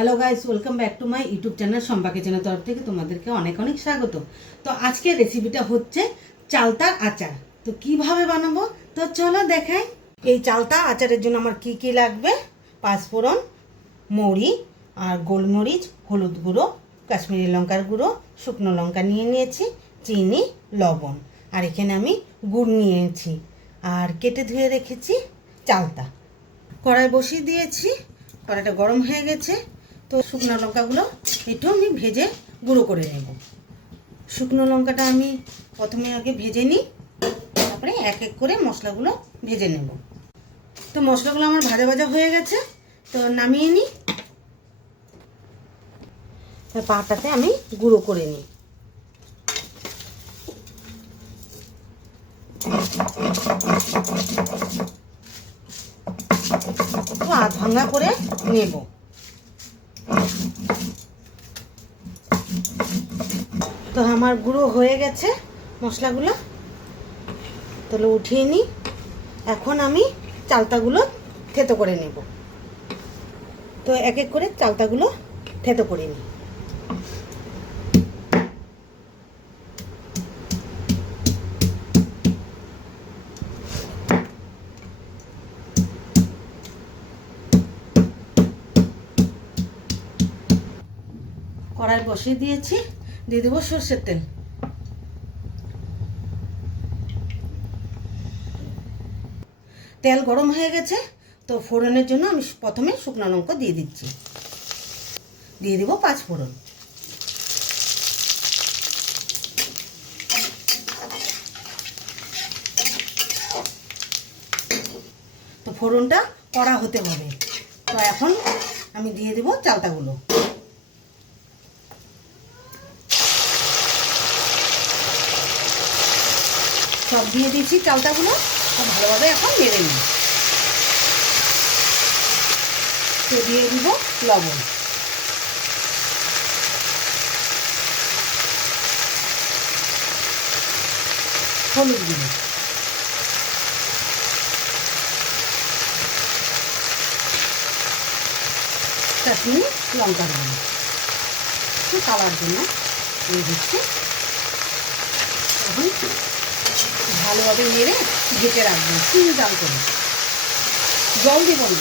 Hello guys, welcome back to my YouTube channel Shampa কিচেনের তরফ থেকে তোমাদেরকে অনেক অনেক স্বাগত। তো আজকের রেসিপিটা হচ্ছে চালতার আচার। তো কিভাবে বানাবো তো চলো দেখাই। এই চালতা আচারের জন্য আমার কি কি লাগবে: পাঁচফোড়ন, মৌরি আর গোলমরিচ, হলুদ গুঁড়ো, কাশ্মীরি লঙ্কার গুঁড়ো, শুকনো লঙ্কা নিয়ে নিয়েছি, চিনি, লবণ, আর এখানে আমি গুড় নিয়েছি, আর কেটে ধুয়ে রেখেছি চালতা। কড়াই বসিয়ে দিয়েছি, কড়াইটা গরম হয়ে গেছে। তো শুকনো লঙ্কাগুলো একটু আমি ভেজে গুঁড়ো করে নেব। শুকনো লঙ্কাটা আমি প্রথমে আগে ভেজে নিই, তারপরে এক এক করে মশলাগুলো ভেজে নেব। তো মশলাগুলো আমার ভাজা ভাজা হয়ে গেছে, তো নামিয়ে নিই। পাটাতে আমি গুঁড়ো করে নিই। তো আধ ভাঙা করে নেব। তো আমার গুঁড়ো হয়ে গেছে মশলাগুলো, তাহলে উঠিয়ে নিই। এখন আমি চালতাগুলো থেতো করে নেব। তো এক এক করে চালতাগুলো থেতো করে নিই। কড়াই বসিয়ে দিয়েছি, দিয়ে দেবো সরষের তেল। তেল গরম হয়ে গেছে, তো ফোড়নের জন্য আমি প্রথমে শুকনো লঙ্কা দিয়ে দিচ্ছি, দিয়ে দেবো পাঁচফোড়ন। তো ফোড়নটা কড়া হতে হবে। তো এখন আমি দিয়ে দেবো চালতাগুলো। সব দিয়ে দিয়েছি চালতাগুলো, ভালোভাবে এখন নেড়ে নিই। তো দিয়ে দিব লবণ, হলুদ গুঁড়ো, কাশ্মীরি লঙ্কার গুঁড়ো, একটু কালার জন্য দিয়ে দিচ্ছি। এখন ভালোভাবে নেড়ে ঢেকে রাখবো, সিম জাল করে। জল দেব না।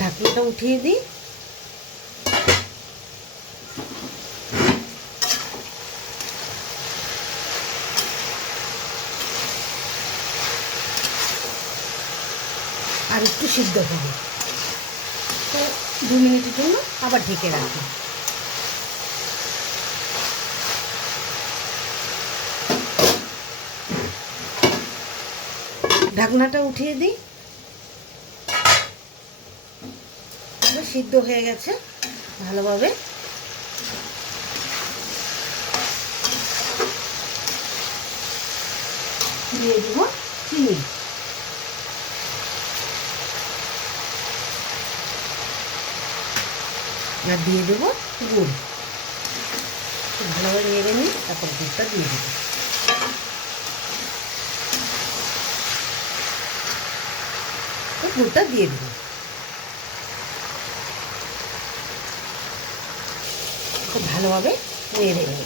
ঢাকনাটা উঠিয়ে দিই। আর একটু সিদ্ধ হবে, তো 2 মিনিটের জন্য আবার ঢেকে রাখি। ঢাকনাটা উঠিয়ে দিই। সিদ্ধ হয়ে গেছে ভালোভাবে। দিয়ে দেব চিনি, আর দিয়ে দেবো গুড়। ভালোভাবে নেড়ে নিই, তারপর গুড়টা দিয়ে দেবো। গুড়টা দিয়ে দেবো। খুব ভালোভাবে নেড়ে নেব।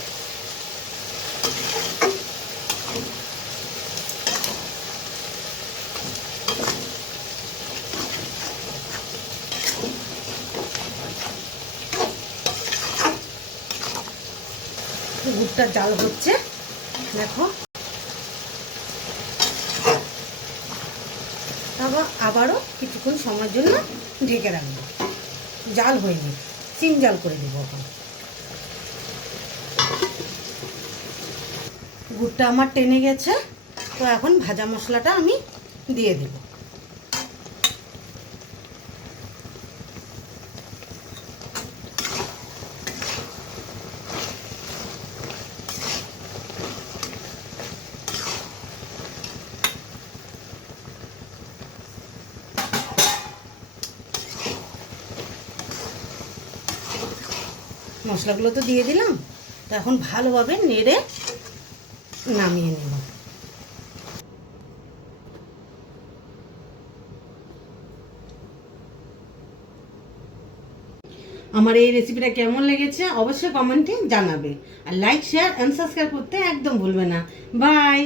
গুড়টা জাল হচ্ছে, দেখো। আবারও কিছুক্ষণ সময়ের জন্য ঢেকে রাখবো। জাল হয়নি, সিম জাল করে দেবো। এখন গুড়টা আমার টেনে গেছে, তো এখন ভাজা মশলাটা আমি দিয়ে দেব। মশলাগুলো তো দিয়ে দিলাম, তো এখন ভালোভাবে নেড়ে নামিয়ে নেব। আমার এই রেসিপিটা কেমন লেগেছে অবশ্যই কমেন্টে জানাবে, আর লাইক শেয়ার এন্ড সাবস্ক্রাইব করতে একদম ভুলবে না। বাই।